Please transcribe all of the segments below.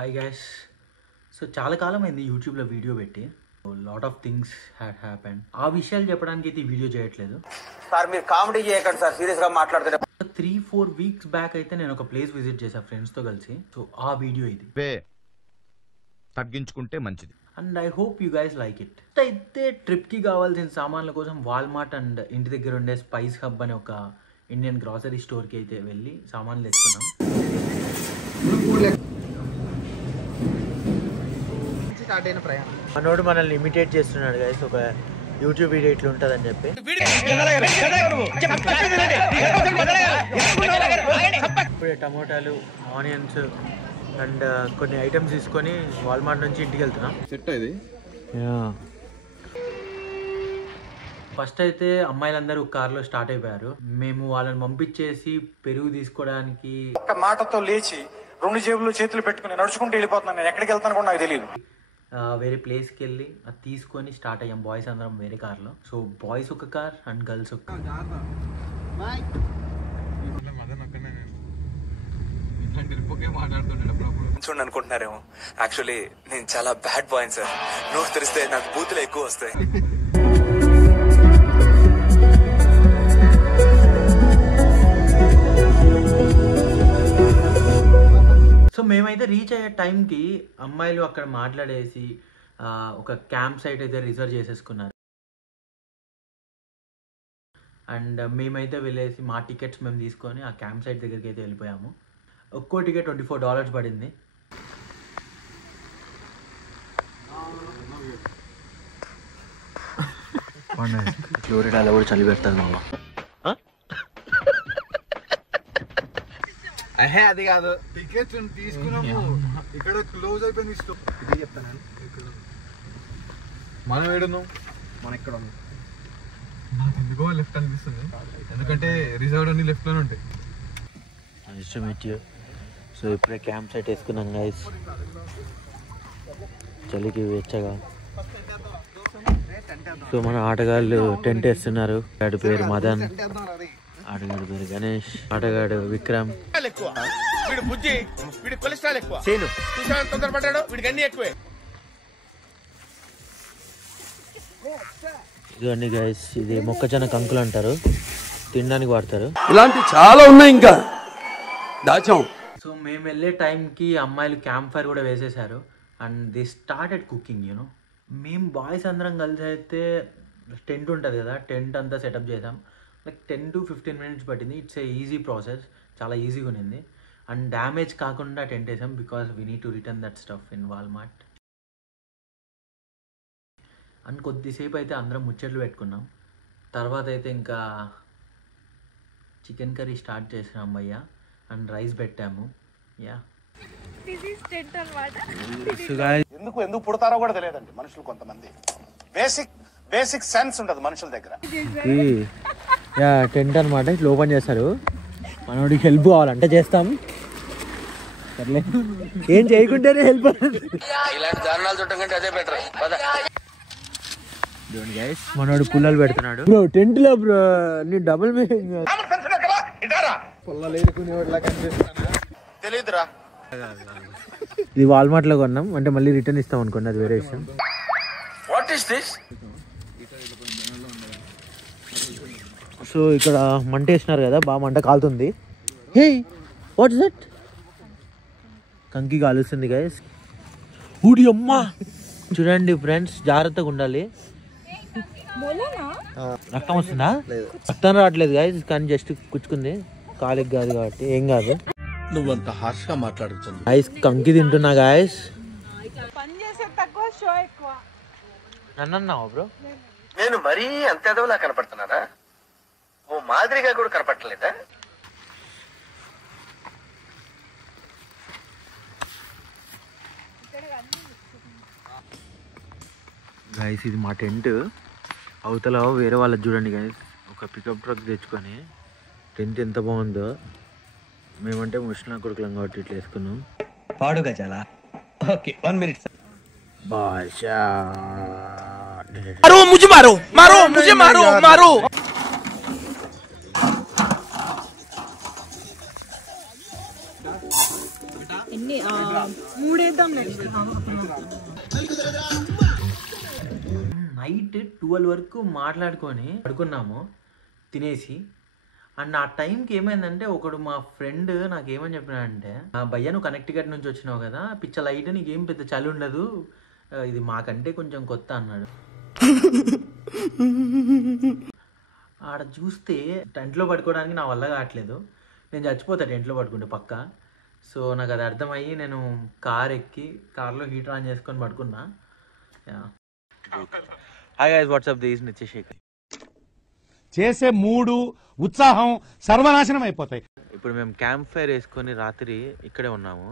Hi guys. So చాలా కాలం అయింది యూట్యూబ్లో వీడియో పెట్టి. Lot of things had happened. ఆ విషయాలు చెప్పడానికి అయితే ఈ వీడియో చేయట్లేదు సార్. మీరు కామెడీ చేయకండి సార్, సీరియస్ గా మాట్లాడుతున్నారు. 3-4 వీక్స్ బ్యాక్ అయితే నేను ఒక ప్లేస్ విజిట్ చేశాను ఫ్రెండ్స్తో కలిసి. సో ఆ వీడియో ఇది తగ్గించుకుంటే మంచిది. And I hope you guys like it. అయితే ట్రిప్కి కావాల్సిన సామాన్ల కోసం వాల్మార్ట్ అండ్ ఇంటి దగ్గర ఉండే స్పైస్ హబ్ అనే ఒక ఇండియన్ గ్రాసరీ స్టోర్కి అయితే వెళ్ళి సామాన్లు తెచ్చుకున్నాం. మనోడు మనల్ని ఇమిటేట్ చేస్తున్నాడు గైస్, ఒక యూట్యూబ్ వీడియో ఇట్లా ఉంటుందని చెప్పి. ఇప్పుడే టమోటాలు, ఆనియన్స్ అండ్ కొన్ని ఐటమ్స్ తీసుకొని వాల్మార్ట్ నుంచి ఇంటికి వెళ్తున్నాం. ఫస్ట్ అయితే అమ్మాయిలందరూ కార్లో స్టార్ట్ అయిపోయారు. మేము వాళ్ళని పంపించేసి పెరుగు తీసుకోవడానికి ఒక్క మాటతో లేచి 2 జేబులు చేతులు పెట్టుకుని నడుచుకుంటూ వెళ్ళిపోతున్నాను. నేను ఎక్కడికి వెళ్తాను కూడా నాకు తెలియదు. వేరే ప్లేస్కి వెళ్ళి అది తీసుకొని స్టార్ట్ అయ్యాం. బాయ్స్ అందరం వేరే కార్లో. సో బాయ్స్ ఒక కార్ అండ్ గర్ల్స్ ఒక కార్. చూడండి అనుకుంటున్నారేమో, యాక్చువల్లీ నేను చాలా బ్యాడ్ బాయ్ సార్. నోరు తెరిస్తే నాకు బూతులు ఎక్కువ వస్తాయి. సో మేమైతే రీచ్ అయ్యే టైంకి అమ్మాయిలు అక్కడ మాట్లాడేసి ఒక క్యాంప్ సైట్ అయితే రిజర్వ్ చేసేసుకున్నారు. అండ్ మేమైతే వెళ్ళేసి మా టికెట్స్ మేము తీసుకొని ఆ క్యాంప్ సైట్ దగ్గరికి అయితే వెళ్ళిపోయాము. ఒక్కో టికెట్ $24 పడింది. ఫ్లోరిడాలో కూడా చలి పెడతాను మామ. అది కాదు, టికెట్ తీసుకున్నాము, ఇక్కడ క్లోజ్ అయిపోయింది. ఇదే చెప్తాను. మనం ఏడున్నాం, మనం ఎక్కడ ఉన్నాం. నాకు ఎందుకో లెఫ్ట్ అనిపిస్తుంది, ఎందుకంటే రిజర్వ్డ్ అన్ని లెఫ్ట్ లోనే ఉంటాయి. సో ఇప్పుడే క్యాంప్ సైట్ వేసుకున్నాం గైస్, చలికి వెచ్చగా. సో మన ఆటగాళ్ళు టెంట్ వేస్తున్నారు. ఆడి పేరు మదన్, ఆటగాడు పేరు గణేష్, ఆటగాడు విక్రమ్. ఇవన్నీ గైస్, ఇది మొక్కజొన్న కంకులు అంటారు, తినడానికి వాడతారు. ఇలాంటి చాలా ఉన్నాయి ఇంకా దాచాం. సో మేము వెళ్ళే టైంకి అమ్మాయిలు క్యాంప్ ఫైర్ కూడా వేసేసారు and they started cooking. You know మేము బాయ్స్ అందరం కలిసి అయితే టెంట్ ఉంటుంది కదా, టెంట్ అంతా సెటప్ చేసాం. లైక్ 10 to 15 minutes పట్టింది. ఇట్స్ ఏ ఈజీ ప్రాసెస్, చాలా ఈజీగా ఉన్నింది. అండ్ డ్యామేజ్ కాకుండా టెంట్ వేసాం because we need to return that stuff in Walmart. And కొద్దిసేపు అయితే అందరం ముచ్చట్లు పెట్టుకున్నాం. తర్వాత అయితే ఇంకా చికెన్ కర్రీ స్టార్ట్ చేసినాం భయ్య, అండ్ రైస్ పెట్టాము. యా ఎందుకు పుడతారో కూడా తెలియదండి మనుషులు. కొంతమంది బేసిక్ సెన్స్ ఉండదు మనుషుల దగ్గర. యా టెంట్ అనమాట, ఇట్లా ఓపెన్ చేస్తారు. మనోడికి హెల్ప్ కావాలంటే చేస్తాం, సర్లే ఏం చేయకుంటేనే హెల్ప్. ఇలాంటి దారుణాలు చూడటం కంటే అదే బెటర్. మనోడు పుల్లలు పెడుతున్నాడు బ్రో టెంట్ లో. బ్రో నీ డబుల్ మీనింగ్. తెలియదురా. ఇది వాల్మార్ట్ లో కొన్నాం, అంటే మళ్ళీ రిటర్న్ ఇస్తాం అనుకోండి, అది వేరే విషయం. What is this? సో ఇక్కడ మంట వేసినారు కదా, బాగా మంట కాలుతుంది. Hey what is that? కంకి కాలుస్తుంది గైస్. ఊడి అమ్మా, చూడండి ఫ్రెండ్స్, జాగ్రత్తగా ఉండాలి. రక్తం వస్తుందా? రక్తం రావట్లేదు గైస్, కానీ జస్ట్ కుచ్చుకుంది. కాలికి కాదు కాబట్టి ఏం కాదు. నువ్వంత హార్ష్ గా మాట్లాడుతుంది. గైస్ కంకి తింటున్నా గైస్. నన్నన్నావా బ్రో? నేను మరీ అంత ఎదవలా కనపడుతున్నానా? ఓ మాదిరిగా కూడా కనపడలేదా? గైస్ ఇది మా టెంట్. అవతల వేరే వాళ్ళది చూడండి గైస్, ఒక పికప్ ట్రక్ తెచ్చుకొని టెంట్ ఎంత బాగుందో. మేమంటే ముస్లిం కొడుకులం కాబట్టి ఇట్లా వేసుకున్నాం. పాడుగా చాలా ఓకే. 1 minute బాషా మారో. ఎన్ని 3 నైట్ 12 వరకు మాట్లాడుకొని పడుకున్నాము తినేసి. అండ్ ఆ టైంకి ఏమైందంటే ఒకడు మా ఫ్రెండ్ నాకేమని చెప్పినాడంటే, భయ్య నువ్వు కనెక్టికట్ నుంచి వచ్చినావు కదా, పిచ్చ లైట్, నీకేం పెద్ద చలి ఉండదు, ఇది మాకంటే కొంచెం కొత్త అన్నాడు. ఆడ చూస్తే టెంట్లో పడుకోవడానికి నా వల్ల కావట్లేదు, నేను చచ్చిపోతా టెంట్లో పడుకుంటే పక్క. సో నాకు అది అర్థమయ్యి నేను కార్ ఎక్కి కార్లో హీటర్ ఆన్ చేసుకొని పడుకున్నా. Hi guys, what's up, this Nithyasekhar. చేసే మూడు ఉత్సాహం సర్వనాశనం అయిపోతాయి. ఇప్పుడు మేము క్యాంప్ ఫైర్ వేసుకొని రాత్రి ఇక్కడే ఉన్నాము.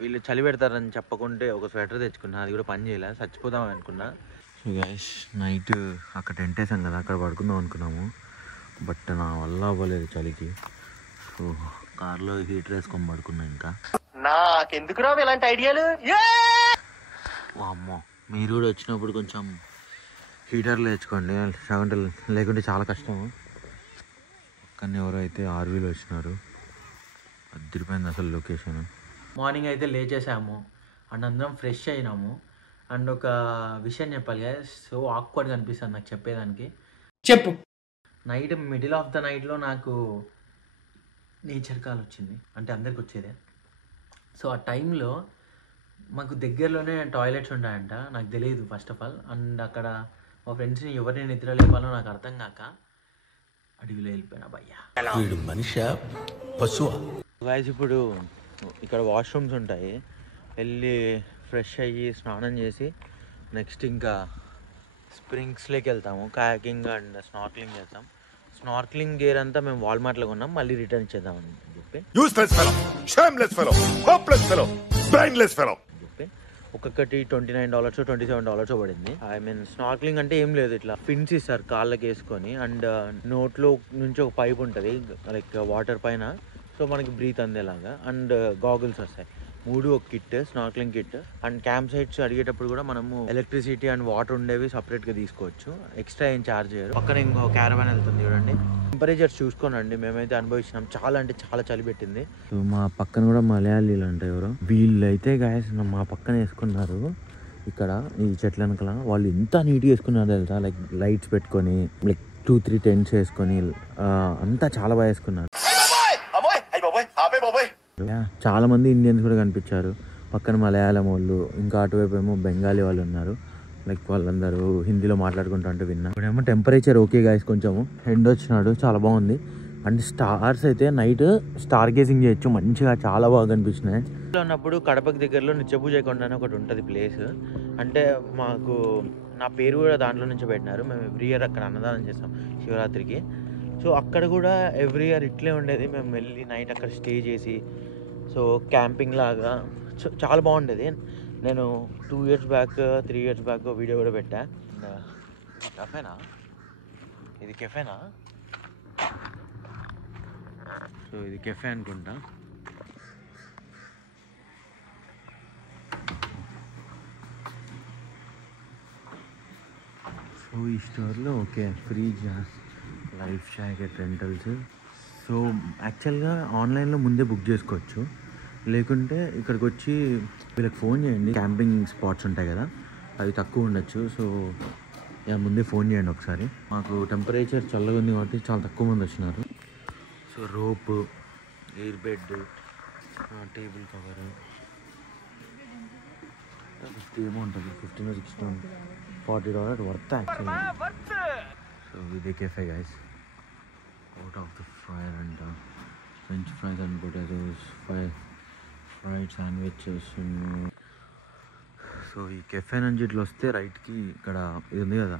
వీళ్ళు చలి పెడతారని చెప్పకుంటే ఒక స్వెటర్ తెచ్చుకున్నా, అది కూడా పని చేయలే, చచ్చిపోదాం అనుకున్నా. సో గైస్, నైట్ అక్కడ టెంట్ వేసాం కదా, అక్కడ పడుకుందాం అనుకున్నాము, బట్ నా వల్ల అవ్వలేదు చలికి. సో కార్లో హీటర్ వేసుకొని పడుకున్నా. ఇంకా నాకెందుకు రావు ఇలాంటి ఐడియాలు? అమ్మో, మీరు కూడా వచ్చినప్పుడు కొంచెం హీటర్లు తెచ్చుకోండి, లేకుంటే చాలా కష్టము. కానీ ఎవరైతే ఆర్వీలో వచ్చినారు, అదిరిపోయింది అసలు లొకేషన్. మార్నింగ్ అయితే లేచేసాము అండ్ అందరం ఫ్రెష్ అయినాము. అండ్ ఒక విషయం చెప్పాలి కదా, సో ఆక్వర్డ్గా అనిపిస్తుంది నాకు చెప్పేదానికి. చెప్పు. నైట్ మిడిల్ ఆఫ్ ద నైట్లో నాకు నేచర్ కాల్ వచ్చింది, అంటే అందరికి వచ్చేదే. సో ఆ టైంలో మాకు దగ్గరలోనే టాయిలెట్స్ ఉంటాయంట, నాకు తెలియదు ఫస్ట్ ఆఫ్ ఆల్. అండ్ అక్కడ మా ఫ్రెండ్స్ని ఎవరిని నిద్ర లేపాలో నాకు అర్థం కాక అడవిలో వెళ్ళిపోయినా భయ్యా. మనిషి పశువా? గైస్, ఇప్పుడు ఇక్కడ వాష్రూమ్స్ ఉంటాయి, వెళ్ళి ఫ్రెష్ అయ్యి స్నానం చేసి నెక్స్ట్ ఇంకా స్ప్రింగ్స్లోకి వెళ్తాము. కయాకింగ్ అండ్ స్నార్క్లింగ్ చేస్తాం. స్నార్క్లింగ్ గేర్ అంతా మేము వాల్మార్ట్లో కొన్నాం, మళ్ళీ రిటర్న్ చేద్దామని చెప్పి useless fellow, shameless fellow, hopeless fellow, brainless fellow చెప్పి ఒక్కొక్కటి $29 $27 పడింది. ఐ మీన్ స్నార్క్లింగ్ అంటే ఏం లేదు, ఇట్లా పిన్స్ ఇస్తారు కాళ్ళకి వేసుకొని, అండ్ నోట్లో నుంచి ఒక పైప్ ఉంటుంది లైక్ వాటర్ పైన, సో మనకి బ్రీత్ అందేలాగా, అండ్ గాగుల్స్ వస్తాయి. 3 ఒక kit, snorkeling kit. And camp sites అడిగేటప్పుడు కూడా మనము ఎలక్ట్రిసిటీ అండ్ వాటర్ ఉండేవి సపరేట్గా తీసుకోవచ్చు, ఎక్స్ట్రా ఏం ఛార్జ్ చేయరు. పక్కన ఇంకో క్యారవాన్ వెళ్తుంది చూడండి. టెంపరేచర్స్ చూసుకోనండి, మేమైతే అనుభవించినాం, చాలా అంటే చాలా చలి పెట్టింది. సో మా పక్కన కూడా మలయాళీలు అంటే ఎవరు వీళ్ళు అయితే గాయస్ మా పక్కన వేసుకున్నారు ఇక్కడ ఈ చెట్ల వెనకాల. వాళ్ళు ఎంత నీట్గా వేసుకున్నారు తెలుసా, లైక్ లైట్స్ పెట్టుకొని, లైక్ 2-3 టెంట్స్ వేసుకొని, అంతా చాలా బాగా వేసుకున్నారు. చాలా మంది ఇండియన్స్ కూడా కనిపించారు, పక్కన మలయాళం వాళ్ళు, ఇంకా అటువైపు ఏమో బెంగాలీ వాళ్ళు ఉన్నారు. లైక్ వాళ్ళందరూ హిందీలో మాట్లాడుకుంటూ అంటే విన్నా. ఇప్పుడేమో టెంపరేచర్ ఓకే గాయస్, కొంచెము ఎండ్ వచ్చినాడు, చాలా బాగుంది. అండ్ స్టార్స్ అయితే నైట్ స్టార్ గేజింగ్ చేయొచ్చు మంచిగా, చాలా బాగా కనిపించినాయి. ఉన్నప్పుడు కడపకి దగ్గరలో నిత్యపూజ కొండ అని ఒకటి ఉంటుంది ప్లేస్, అంటే మాకు నా పేరు కూడా దాంట్లో నుంచి పెట్టినారు. మేము ఎవ్రీ ఇయర్ అక్కడ అన్నదానం చేస్తాం శివరాత్రికి. సో అక్కడ కూడా ఎవ్రీ ఇయర్ ఇట్లే ఉండేది, మేము వెళ్ళి నైట్ అక్కడ స్టే చేసి, సో క్యాంపింగ్ లాగా చాలా బాగుండేది. నేను 2 years back 3 years back video కూడా పెట్టా. కెఫేనా ఇది? కెఫేనా? సో ఇది కెఫే అనుకుంటా. సో ఈ స్టోర్లో okay free gas, life jacket rentals. So యాక్చువల్గా ఆన్లైన్లో ముందే బుక్ చేసుకోవచ్చు, లేకుంటే ఇక్కడికి వచ్చి వీళ్ళకి ఫోన్ చేయండి. క్యాంపింగ్ స్పాట్స్ ఉంటాయి కదా, అవి తక్కువ ఉండొచ్చు. సో ముందే ఫోన్ చేయండి ఒకసారి. మాకు టెంపరేచర్ చల్లగా ఉంది కాబట్టి చాలా తక్కువ మంది వచ్చినారు. So rope, air bed, table cover 50 ఏమో ఉంటుంది, 15 or 16, $40 వర్త్ యాక్చువల్లీ. సో ఇదే cafe guys, out of the fryer అంట, French fries and potatoes, fried sandwiches. So ఈ కెఫే నుంచి ఇట్లా వస్తే రైట్కి ఇక్కడ ఇది ఉంది కదా,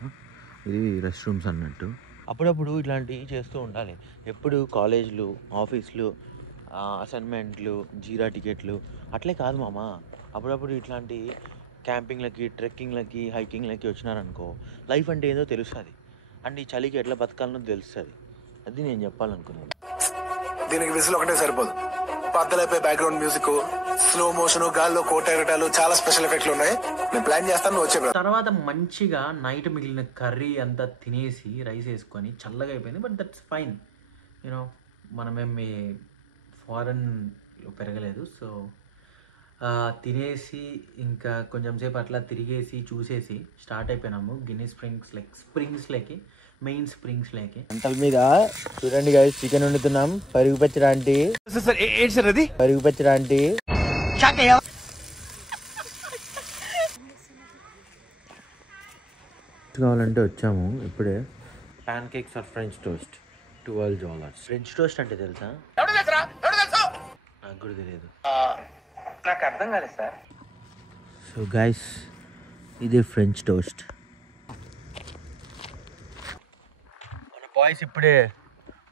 ఇది రెస్ట్ రూమ్స్ అన్నట్టు. అప్పుడప్పుడు ఇట్లాంటివి చేస్తూ ఉండాలి. ఎప్పుడు కాలేజ్లు, ఆఫీస్లు, అసైన్మెంట్లు, జీరా టికెట్లు అట్లే కాదు మామ. అప్పుడప్పుడు ఇట్లాంటి క్యాంపింగ్లకి, ట్రెక్కింగ్లకి, హైకింగ్లకి వచ్చినారనుకో, లైఫ్ అంటే ఏదో తెలుస్తుంది. అండ్ ఈ చలికి ఎట్లా బతకాలనో తెలుస్తుంది. అది నేను చెప్పాలనుకున్నాను. దీనికి విజిల్ ఒకటే సరిపోదు, పద్దలైపోయి బ్యాక్గ్రౌండ్ మ్యూజిక్, స్లో మోషన్, గాల్లో కోటెరటాలు, చాలా స్పెషల్ ఎఫెక్ట్లు ఉన్నాయి. నేను ప్లాన్ చేస్తాను, నువ్వు వచ్చే. తర్వాత మంచిగా నైట్ మిగిలిన కర్రీ అంతా తినేసి రైస్ వేసుకొని చల్లగా అయిపోయింది. బట్ దట్స్ ఫైన్, యూనో మనమేమి ఫారెన్లో పెరగలేదు. సో తినేసి ఇంకా కొంచెం సేపు అట్లా తిరిగేసి చూసేసి స్టార్ట్ అయిపోయినాము గిన్నీ స్ప్రింగ్స్లోకి మెయిన్ స్ప్రింగ్స్లోకి. వంటల మీద చూడండి గైస్, చికెన్ వండుతున్నాం. పరుగు పచ్చడి ఆంటీ కావాలంటే వచ్చాము ఇప్పుడే. Pancakes or French toast $12. French toast అంటే తెలుసా? నాకు కూడా తెలియదు. నాకు అర్థం కాలేదు సార్. సో గైస్, ఇది ఫ్రెంచ్ టోస్ట్. మన బాయ్స్ ఇప్పుడే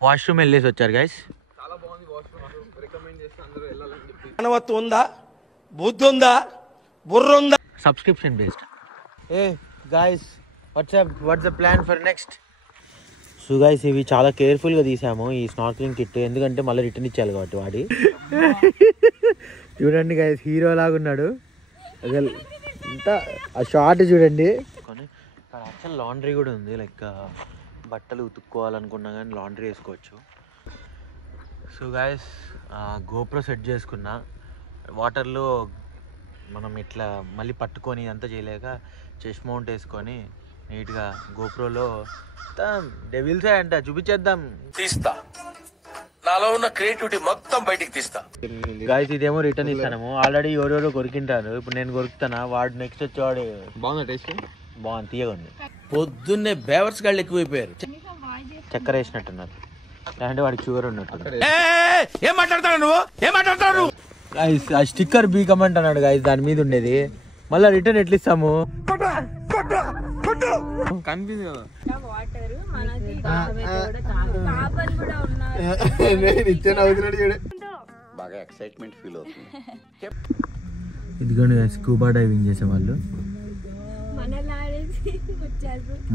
వాష్రూమ్ వెళ్ళేసి వచ్చారు గైస్. చాలా బాగుంది వాష్రూమ్, రికమెండ్ చేస్తే అందరూ వెళ్ళాలని చెప్పి. మానవత్వం ఉందా, బుద్ధి ఉందా, బుర్ర ఉందా? Subscription based. A guys, what's the plan for next? So guys, ఇవి చాలా కేర్ఫుల్గా తీసాము ఈ స్నార్క్లింగ్ కిట్, ఎందుకంటే మళ్ళీ రిటర్న్ ఇచ్చేయాలి కాబట్టి వాడి. చూడండి గైస్, హీరో లాగా ఉన్నాడు. అంతా ఆ షార్ట్ చూడండి. కానీ ఇక్కడ యాక్చువల్ లాండ్రీ కూడా ఉంది, లైక్ బట్టలు ఉతుక్కోవాలనుకున్నా కానీ లాండ్రీ వేసుకోవచ్చు. సో గైస్, గోప్రో సెట్ చేసుకున్నా. వాటర్లో మనం ఇట్లా మళ్ళీ పట్టుకొని అంతా చేయలేక చెస్ట్ మౌంట్ వేసుకొని నీట్గా గోప్రోలో డెవిల్సే అంట చూపించేద్దాం. తీస్తా, నాలో ఉన్న క్రియేటివిటీ మొత్తం బయటికి తీస్తా. గాయస్, ఇదేమో రిటర్న్ ఇస్తాను. ఆల్రెడీ ఎవరెవరో కొరికింటారు, ఇప్పుడు నేను కొరుకుతానా. వాడు నెక్స్ట్ వచ్చేవాడు. బాగుంది టేస్ట్, బాగుంది, తీయగా ఉంది. పొద్దున్నే బేవర్స్ గాళ్ళు ఎక్కువైపోయారు. చక్కెర వేసినట్టున్నారు, లేదంటే వాడికి షుగర్ ఉన్నట్టు. ఏం మాట్లాడతావు నువ్వు, ఏం మాట్లాడతావు? గాయస్, ఆ స్టిక్కర్ బీకమెంట్ అన్నాడు గాయస్, దాని మీద ఉండేది. మళ్ళీ రిటర్న్ ఎట్లా ఇస్తాము? కనిపింది కదా. బాగా ఎక్సైట్మెంట్ ఫీల్ అవుతుంది. ఇదిగోండి గాయస్, స్కూబా డైవింగ్ చేసే వాళ్ళు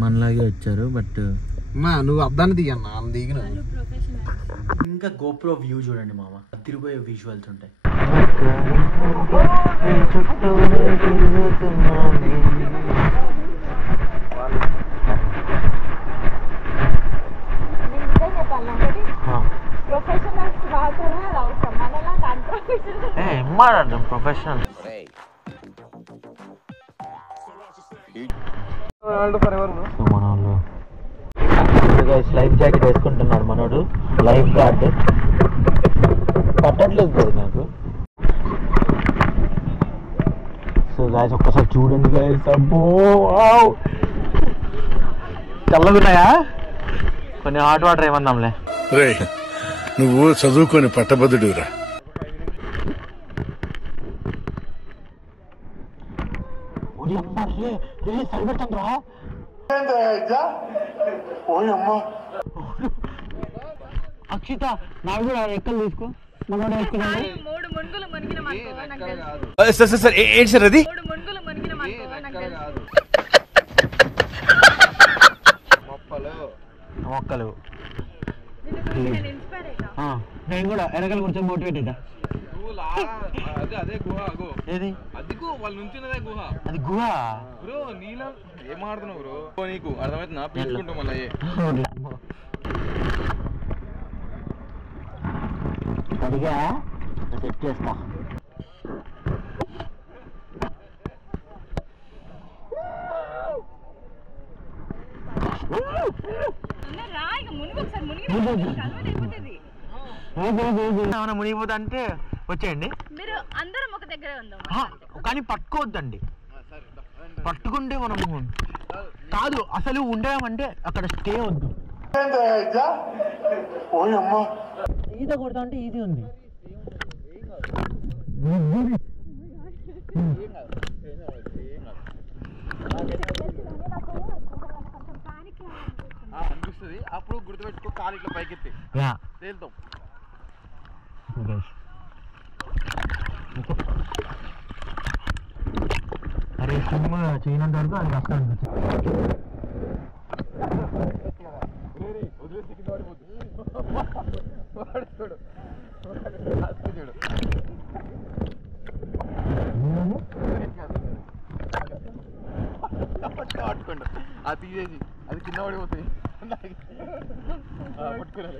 మనలాగే వచ్చారు. బట్ నువ్వు అద్దాన్ని దిగన్నా, దిగిన ఇంకా గోప్రో వ్యూ చూడండి మామ, తిరిగిపోయే విజువల్స్ ఉంటాయి. ప్రొఫెషనల్ లైఫ్ జాకెట్ వేసుకుంటున్నాడు మనోడు. లైఫ్ గార్డ్ పట్టట్లేదు నాకు. సో గాయస్, ఒక్కసారి చూడండి గాయస్. అబ్బో, చల్లగున్నాయా? కొన్ని హాట్ వాటర్ ఏమన్నాంలే. రే, నువ్వు చదువుకొని పట్టభద్రుడురా. సరిపెట్టండి. అక్షిత, నాకు కూడా ఎక్కలు తీసుకో. ఏంటి సార్ అది? మొక్కలు నేను కూడా వెనకాల కొంచెం మోటివేట్ అవుతా. అదే గుహ, ఏది అది గుహ, వాళ్ళు నుంచినదే గుహ. అది గుహ బ్రో. నీళ్ళ ఏం ఆడుతున్నావు బ్రో? నీకు అర్థమవుతుందా? పీల్చుకుంటాం మళ్ళీ. అడిగా సెట్ చేస్తా. మునిగిపోతా అంటే వచ్చేయండి, మీరు అందరం ఒక దగ్గరే ఉందాం. కానీ పట్టుకోవద్దండి. పట్టుకుంటే మనం కాదు, అసలు ఉండేమంటే అక్కడ స్టే వద్దు. ఈత కొడతా అంటే ఈజీ ఉంది. అనిపిస్తుంది. అప్పుడు గుర్తుపెట్టుకో, కాలు ఇట్లా పైకెత్తి తేలుతాం. అరే సినిమా చేయనంత వరకు అది కష్టం అనిపిస్తుంది. పట్టుకోండి, అది తీసేసి అది కింద పడిపోతాయి. పట్టుకున్నారు.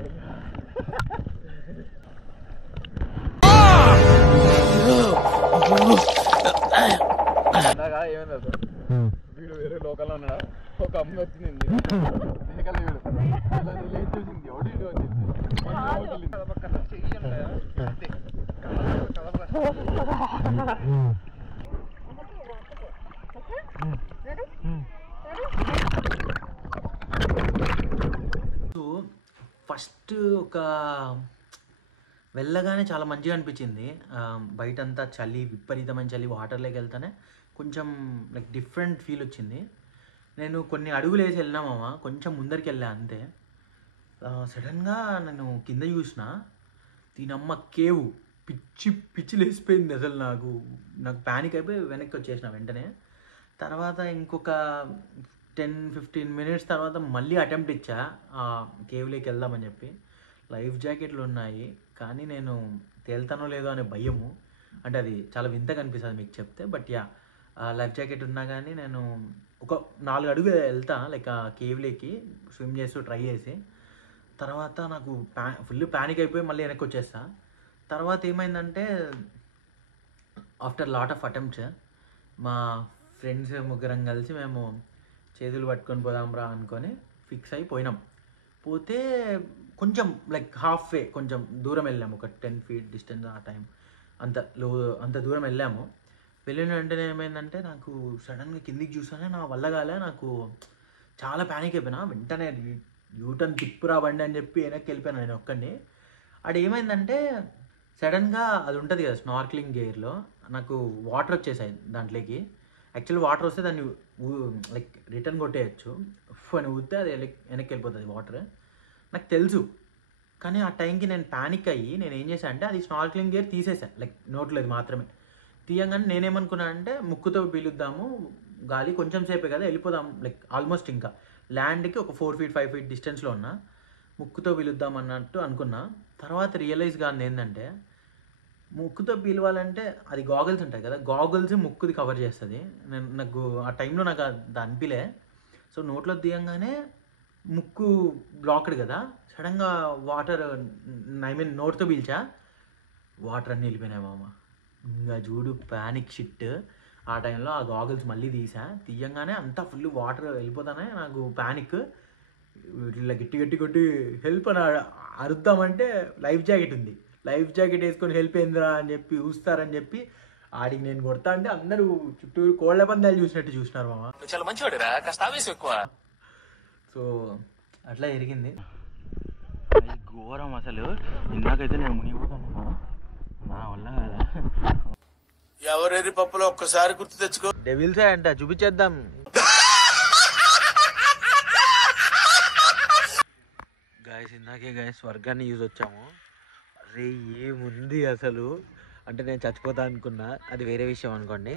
ఇందాక ఏమైంది సార్, వీడు వేరే లోకల్లో ఉన్నాడా, ఒక అమ్మాయి వచ్చింది వెనకాల వీడు లేచి చూసింది ఎవడు ఇటు అని చెప్పి పక్కన చెయ్యి అంతే ఫస్ట్ ఒక వెళ్ళగానే చాలా మంచిగా అనిపించింది. బయటంతా చలి, విపరీతమైన చలి, వాటర్లోకి వెళ్తానే కొంచెం లైక్ డిఫరెంట్ ఫీల్ వచ్చింది. నేను కొన్ని అడుగులు వేసి వెళ్ళినామా, కొంచెం ముందరికి వెళ్ళా అంతే. సడన్గా నేను కింద చూసిన దీనమ్మ కేవ్ పిచ్చి పిచ్చి లేసిపోయింది. అసలు నాకు ప్యానిక్ అయిపోయి వెనక్కి వచ్చేసిన వెంటనే. తర్వాత ఇంకొక 10-15 మినిట్స్ తర్వాత మళ్ళీ అటెంప్ట్ ఇచ్చా కేవ్లోకి వెళ్దామని చెప్పి. లైఫ్ జాకెట్లు ఉన్నాయి కానీ నేను తేలుతానో లేదో అనే భయము. అంటే అది చాలా వింతగా అనిపిస్తుంది మీకు చెప్తే. బట్ యా, లైఫ్ జాకెట్ ఉన్నా కానీ నేను ఒక 4 అడుగులు వెళ్తా లైక్ ఆ కేవ్లోకి స్విమ్ చేస్తూ ట్రై చేసి. తర్వాత నాకు ఫుల్ ప్యానిక్ అయిపోయి మళ్ళీ వెనక్కి వచ్చేస్తా. తర్వాత ఏమైందంటే ఆఫ్టర్ లాట్ ఆఫ్ అటెంప్ట్స్ మా ఫ్రెండ్స్ ముగ్గురం కలిసి మేము చేతులు పట్టుకొని పోదాంరా అనుకొని ఫిక్స్ అయిపోయినాం. పోతే కొంచెం లైక్ హాఫ్ వే కొంచెం దూరం వెళ్ళాము, ఒక 10 feet డిస్టెన్స్ ఆ టైం. అంత దూరం వెళ్ళాము. వెళ్ళిన వెంటనే ఏమైందంటే నాకు సడన్గా కిందికి చూసానే నా వల్ల కాలే, నాకు చాలా ప్యానిక్ అయిపోయినా. వెంటనే యూటర్న్ తిప్పురా బండి అని చెప్పి వెనక్కి వెళ్ళిపోయాను నేను ఒక్కడిని. అది ఏమైందంటే సడన్గా అది ఉంటుంది కదా స్నార్క్లింగ్ గేర్లో, నాకు వాటర్ వచ్చేసాయి దాంట్లోకి. యాక్చువల్లీ వాటర్ వస్తే దాన్ని లైక్ రిటర్న్ కొట్టేయచ్చు, అని ఊస్తే అది వెనక్కి వెళ్ళిపోతుంది వాటర్, నాకు తెలుసు. కానీ ఆ టైంకి నేను ప్యానిక్ అయ్యి నేను ఏం చేశాను అంటే అది స్నార్క్లింగ్ గేర్ తీసేసాను, లైక్ నోట్లేదు మాత్రమే. తీయగానే నేనేమనుకున్నాను అంటే ముక్కుతో పీలుద్దాము, గాలి కొంచెం సేపే కదా వెళ్ళిపోదాం, లైక్ ఆల్మోస్ట్ ఇంకా ల్యాండ్కి ఒక 4 feet 5 feet డిస్టెన్స్లో ఉన్నా, ముక్కుతో పీలుద్దాం అన్నట్టు అనుకున్నా. తర్వాత రియలైజ్ కాదు ఏంటంటే ముక్కుతో పీలవాలంటే అది గాగుల్స్ ఉంటాయి కదా, గాగుల్స్ ముక్కుది కవర్ చేస్తుంది. నాకు ఆ టైంలో నాకు అది అనిపిలే. సో నోట్లో తీయంగానే ముక్కు బ్లాక్డ్ కదా, సడన్గా వాటర్ నోట్తో పీల్చా, వాటర్ అన్నీ వెళ్ళిపోయినాయి మామ. ఇంకా చూడు ప్యానిక్ షిట్. ఆ టైంలో ఆ గాగుల్స్ మళ్ళీ తీయంగానే అంతా ఫుల్ వాటర్ వెళ్ళిపోతానే నాకు ప్యానిక్. ఇట్లా గట్టి కొట్టి హెల్ప్ అని అరుద్దామంటే లైఫ్ జాకెట్ ఉంది, లైఫ్ జాకెట్ వేసుకొని హెల్ప్ ఏందిరా అని చెప్పి చూస్తారని చెప్పి ఆడికి నేను కొడతా అంటే అందరూ చుట్టూరు కోళ్ల పందాలు చూసినట్టు చూసినారు మామ. చాలా మంచివాడురా, కాస్త ఆవేశం ఎక్కువ. సో అట్లా జరిగింది. ఘోరం అసలు. ఇందాకైతే నేను మునిగిపోతాను నా వల్ల కదా. ఎవరెరి పప్పులో ఒక్కసారి గుర్తు తెచ్చుకో. డెవిల్సే అంట, చూపించేద్దాం. గాయస్ ఇందాకే గాయస్ స్వర్గాన్ని యూజ్ వచ్చాము. అరే ఏముంది అసలు అంటే నేను చచ్చిపోతా అనుకున్నా, అది వేరే విషయం అనుకోండి.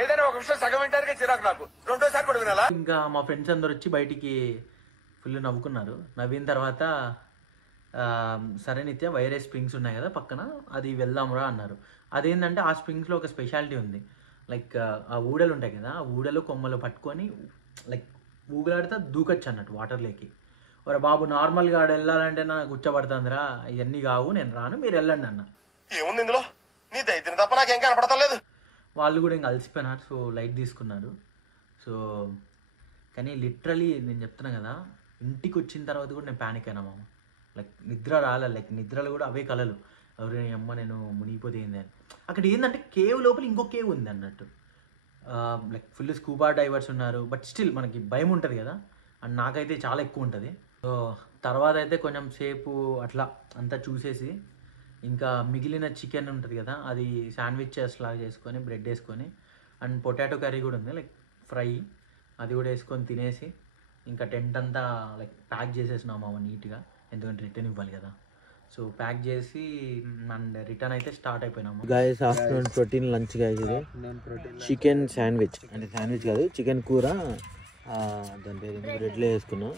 ఏదైనా ఒక విషయం సగం వింటానికే చిరాకు నాకు, రెండోసారి కూడా వినాలా? ఇంకా మా ఫ్రెండ్స్ అందరు వచ్చి బయటికి ఫుల్ నవ్వుకున్నారు. నవ్విన తర్వాత సరే నిత్య వైరే స్ప్రింగ్స్ ఉన్నాయి కదా పక్కన, అది వెళ్దాంరా అన్నారు. అదేంటంటే ఆ స్ప్రింగ్స్లో ఒక స్పెషాలిటీ ఉంది. లైక్ ఆ ఊడలు ఉంటాయి కదా, ఆ ఊడలు కొమ్మలు పట్టుకొని లైక్ ఊగలాడితే దూకొచ్చు అన్నట్టు వాటర్లోకి. ఒరే బాబు నార్మల్గా ఆడ వెళ్ళాలంటే నాకు కూర్చోబడుతుందిరా, ఇవన్నీ కావు, నేను రాను, మీరు వెళ్ళండి అన్న. ఏముంది ఇందులో, నీ దైత్యం తప్ప నాకేం కనపడతలేదు. వాళ్ళు కూడా ఇంకా అలసిపోయినారు, సో లైట్ తీసుకున్నారు. సో కానీ లిటరలీ నేను చెప్తున్నా కదా, ఇంటికి వచ్చిన తర్వాత కూడా నేను ప్యానిక్ అయినా మామ. లైక్ నిద్ర రాలే, లైక్ నిద్రలు కూడా అవే కలలు, ఎవరి అమ్మ నేను మునిగిపోతే ఏంది అని. అక్కడ ఏంటంటే కేవ్ లోపల ఇంకో కేవ్ ఉంది అన్నట్టు. లైక్ ఫుల్ స్కూబా డైవర్స్ ఉన్నారు. బట్ స్టిల్ మనకి భయం ఉంటుంది కదా, అండ్ నాకైతే చాలా ఎక్కువ ఉంటుంది. సో తర్వాత అయితే కొంచెం సేపు అట్లా అంతా చూసేసి ఇంకా మిగిలిన చికెన్ ఉంటుంది కదా, అది శాండ్విచెస్ లాగా చేసుకొని బ్రెడ్ వేసుకొని అండ్ పొటాటో కర్రీ కూడా ఉంది లైక్ ఫ్రై, అది కూడా వేసుకొని తినేసి ఇంకా టెంట్ అంతా లైక్ ప్యాక్ చేసేసినాము నీట్గా, ఎందుకంటే రిటర్న్ ఇవ్వాలి కదా. సో ప్యాక్ చేసి అండ్ రిటర్న్ అయితే స్టార్ట్ అయిపోయినాము. Guys afternoon protein lunch guys, ఇది చికెన్ శాండ్విచ్, అంటే శాండ్విచ్ కాదు చికెన్ కూర, దాని పేరు బ్రెడ్లో వేసుకున్నాం.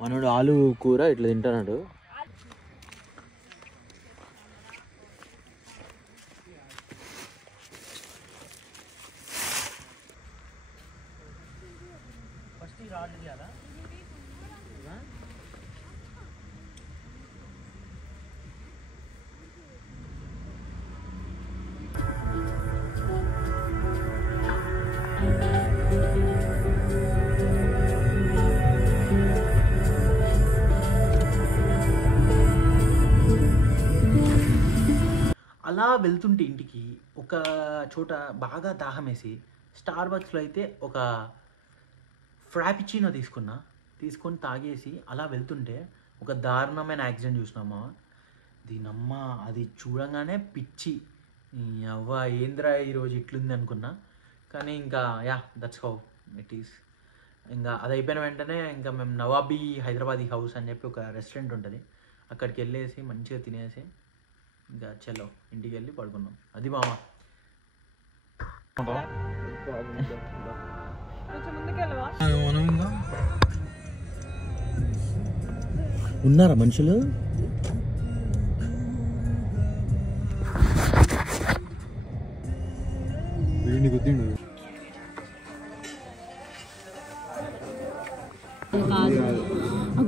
మనోడు ఆలు కూర ఇట్లా తింటున్నాడు. అలా వెళ్తుంటే ఇంటికి ఒక చోట బాగా దాహం వేసి స్టార్ బక్స్లో అయితే ఒక ఫ్రాపిచినో తీసుకొని తాగేసి అలా వెళ్తుంటే ఒక దారుణమైన యాక్సిడెంట్ చూసినామా. దీనమ్మ అది చూడంగానే పిచ్చి అవ్వ ఏంద్రా ఈరోజు ఇట్లుంది అనుకున్నా. కానీ ఇంకా yeah that's how it is. ఇంకా అది అయిపోయిన వెంటనే ఇంకా మేము నవాబీ హైదరాబాదీ హౌస్ అని చెప్పి ఒక రెస్టారెంట్ ఉంటుంది, అక్కడికి వెళ్ళేసి మంచిగా తినేసి ఇంకా చలో ఇంటికి వెళ్ళి పడుకున్నాం. అది మామ. ఉన్నారా మనుషులు?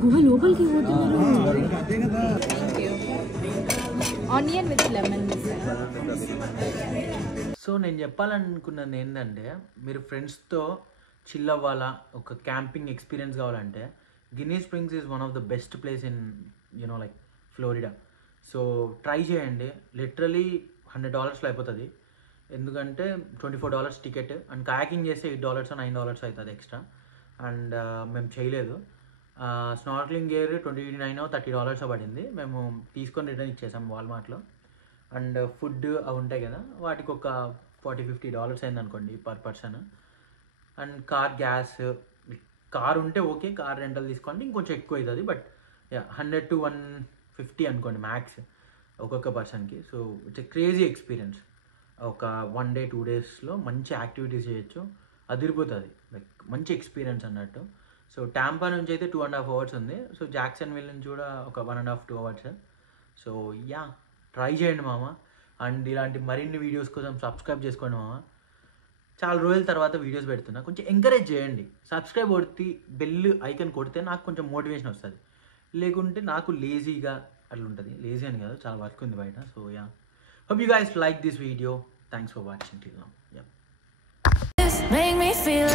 గుహ లోపలికి పోతున్నారు. Onion with lemon. సో నేను చెప్పాలనుకున్నది ఏంటంటే, మీరు ఫ్రెండ్స్తో చిల్ అవ్వాలా, ఒక క్యాంపింగ్ ఎక్స్పీరియన్స్ కావాలంటే Ginny springs is one of the best place in like Florida. So try చేయండి. లిటరలీ $100లో అయిపోతుంది. ఎందుకంటే $24 టికెట్ అండ్ కయాకింగ్ చేస్తే $8 9 అవుతుంది ఎక్స్ట్రా. అండ్ మేము చేయలేదు. స్నార్క్లింగ్ గేర్ $29 $30 పడింది. మేము తీసుకొని రిటర్న్ ఇచ్చేసాం వాల్మార్ట్లో. అండ్ ఫుడ్ అవి ఉంటాయి కదా, వాటికి ఒక $40-50 అయింది అనుకోండి per person. And car gas, car ఉంటే ఓకే, కార్ రెంటల్ తీసుకోండి ఇంకొంచెం ఎక్కువ అవుతుంది. బట్ 100 to 150 అనుకోండి మ్యాక్స్ ఒక్కొక్క పర్సన్కి. So it's a crazy experience. ఒక 1 day 2 daysలో మంచి యాక్టివిటీస్ చేయొచ్చు, అదిరిపోతుంది. లైక్ మంచి ఎక్స్పీరియన్స్ అన్నట్టు. సో టాంపా నుంచి అయితే 2.5 hours ఉంది. సో జాక్సన్ విల్ నుంచి కూడా ఒక 1.5 2 hours. సో యా ట్రై చేయండి మామ. అండ్ ఇలాంటి మరిన్ని వీడియోస్ కోసం సబ్స్క్రైబ్ చేసుకోండి మామ. చాలా రోజుల తర్వాత వీడియోస్ పెడుతున్నా, కొంచెం ఎంకరేజ్ చేయండి. సబ్స్క్రైబ్ కొడితే బెల్ ఐకన్ కొడితే నాకు కొంచెం మోటివేషన్ వస్తుంది. లేకుంటే నాకు లేజీగా అట్లా ఉంటుంది. లేజీ అని కాదు, చాలా వర్క్ ఉంది బయట. So yeah, hope you guys like this video. Thanks for watching till now. Yeah. Make me feel